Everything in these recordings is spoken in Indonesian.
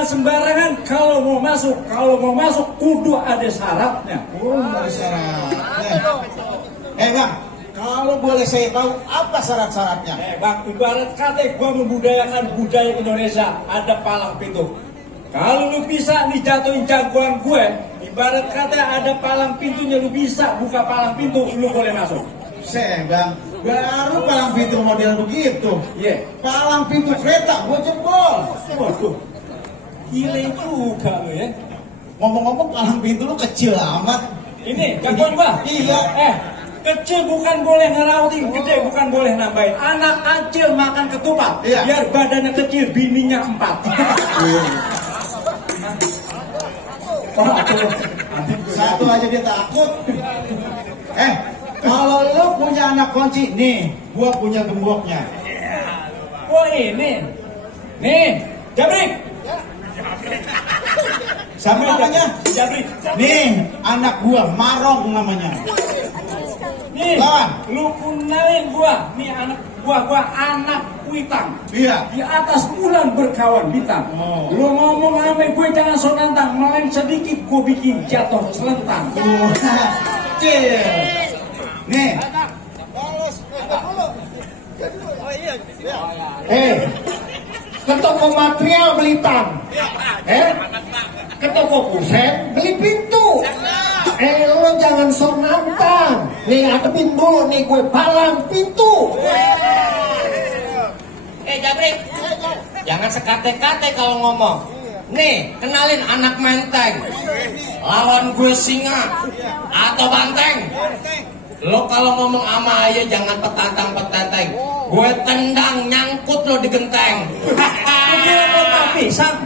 jangan sembarangan kalau mau masuk. Kalau mau masuk kudu ada syaratnya. Oh, ada syaratnya. Bang, kalau boleh saya tahu apa syarat-syaratnya? Bang, ibarat kata gua membudayakan budaya Indonesia, ada palang pintu. Kalau lu bisa nih jatuhin jagoan gue, ibarat kata ada palang pintunya, lu bisa buka palang pintu, lu boleh masuk. Bang, baru palang pintu model begitu. Iya. Palang pintu kereta, gue jebol. Waduh, gile juga lu ya. Ngomong-ngomong palang pintu lu kecil amat. Ini jagoan gua. Iya. Kecil bukan boleh ngerawati, gede bukan boleh nambahin. Anak kecil makan ketupat, iya. Biar badannya kecil, bininya 4. Satu aja dia takut. Kalau lu punya anak kunci, nih, gua punya gemboknya. Oh ini, nih, Jabrik. Siapa namanya? Jabrik. Nih, anak gua, Marong namanya. Nih, Lawan. lu kenalin gua, nih anak gua anak Kuitang. Iya. Di atas bulan berkawan bintang. Oh. Lu ngomong sama gue jangan so nantang, main sedikit gue bikin jatuh selentang. Nih. Ke toko material beli tang. Ke toko kusen beli pintu. Lo jangan sok nantang. Nih adepin dulu nih gue palang pintu. Jabrik, jangan sekate-kate kalau ngomong. Nih, kenalin anak menteng. Lawan gue singa atau banteng. Lo kalau ngomong ama aja jangan petantang-petenteng. Gue tendang nyangkut lo di genteng. Pisang.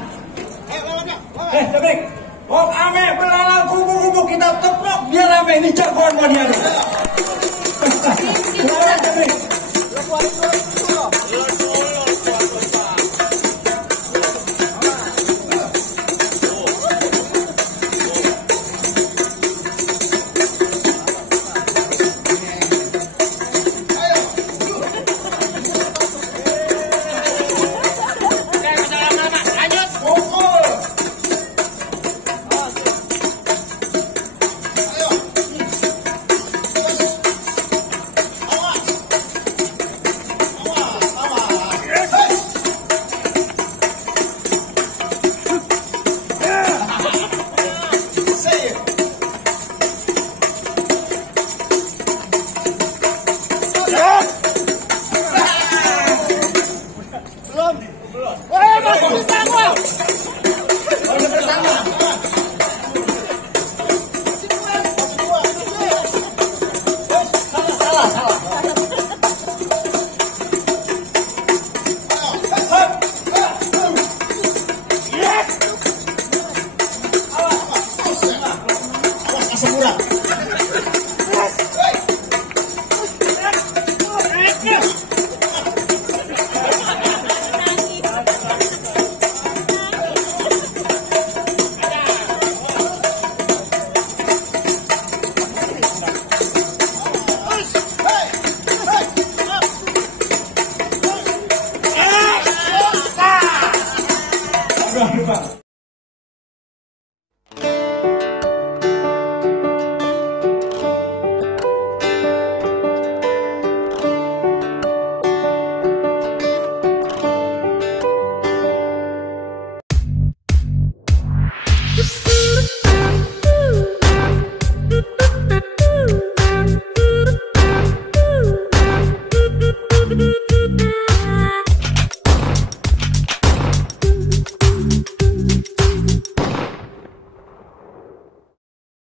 Jabrik. Oh ame belalang kubu-kubu kita teplok biar ame ini jagoan mau dia.